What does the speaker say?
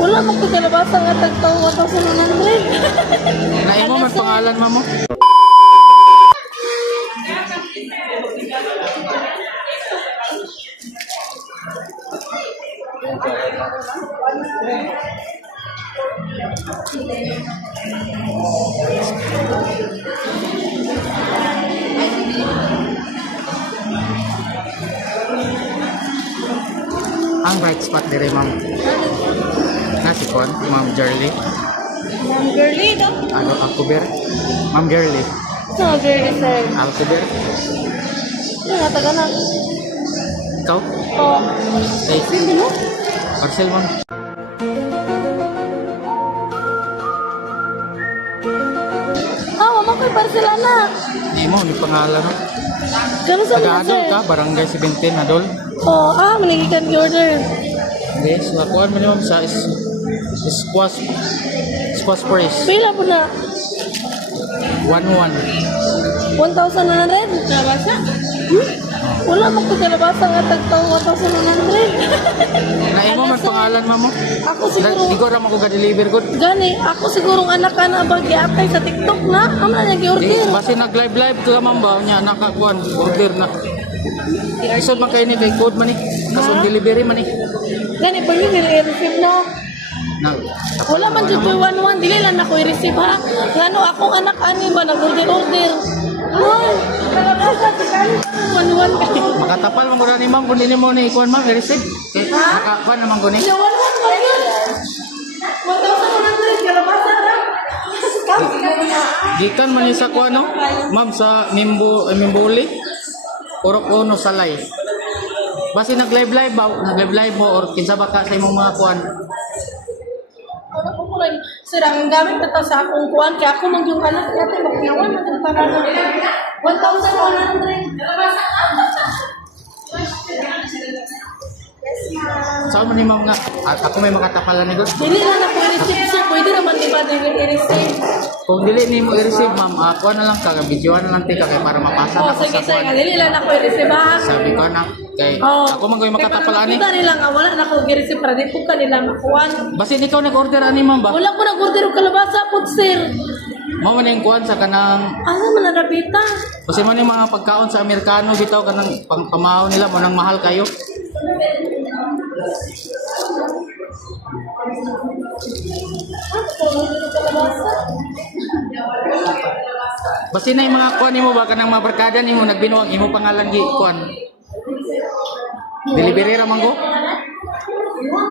Wala mo ko kalabasa nga tagtaw 1,100. Naay mo may pangalan mo. Ang bright spot dire ma'am. Nasi kon, Ma'am Jerly. Ma'am girly no? Ano Alcober? Ma'am Jerly. So girly sir. Alcober. Ano nga taga na? Ikaw? Oh. Hey, Hindi mo? parcel ma'am. Mama ko'y parcela na. Di mo, may pangalan no? Gano'n sa mga Taga-adol sir? ka, barangay 17 adol. Manigikan ki order. Yes, nakuha mo niyo sa squash price. Pila po na? 1-1. 1,100? Kalabasa? Wala mo ko kalabasa nga tagtaw 1,100. Naay mo may pangalan mo. Ako siguro, Di ko ram ako ga-deliver ko. gani, ako siguro anak ka na ba giatay sa TikTok na? Amla niya Di, gi-order. basi nag-live ka man ba niya nakakuan order na. Isod man kayo ni kay code man ni. Kasong delivery man ni. Gani, pag yun i-receive na. Na, Wala man dyan ko 1,100, dili lang ako i-receive ha. Ngano, akong anak ani ba, nag-order-order. Ay, kalabasa, tikali. 1,100 ka. makatapal mo gura ni ma'am kung dili mo ni ikuan ma'am i-receive. Okay, nakakuan naman ko ni. 1,100 ba yun? 1,100, kalabasa na. Gikan man ni sa kuan no? Ma'am sa Mimbuli. Purok Uno Salay. Basi nag-live mo or kinsa ba ka sa imong mga kuan? Ano po ko lang, sir, ang gamit na to sa akong kuwan, kaya ako mang yung anak natin, magpinawan, magpinawan na 1,100. Saan man ni ma'am nga? Ako may makatapalan ni God. Dili na ako i-receive, sir, pwede naman di ba dili i-receive? Kung dili ni mo i-receive ma'am, kuan na lang ka, videoan na lang tika kay para mapasa na ko Sige, sa sir, kuan. dili lang ako i-receive ha. Sabi ko na kay ako man koy makatapalan ni. Kaya para nila nga, wala na ako i-receive, para di po ka nila makuwan. Basi ikaw nag-order ani ma'am ba? Wala ko nag-order og kalabasa po, sir. Mao man yung kuan sa kanang Ano man na nabita? kasi man yung mga pagkaon sa Amerikano bitaw kanang pamahaw nila mo nang mahal kayo. Basi na yung mga kuan nimo ba kanang mga barkada nimo nagbinuwag imo pangalan gi kuan. Delivery ra man go?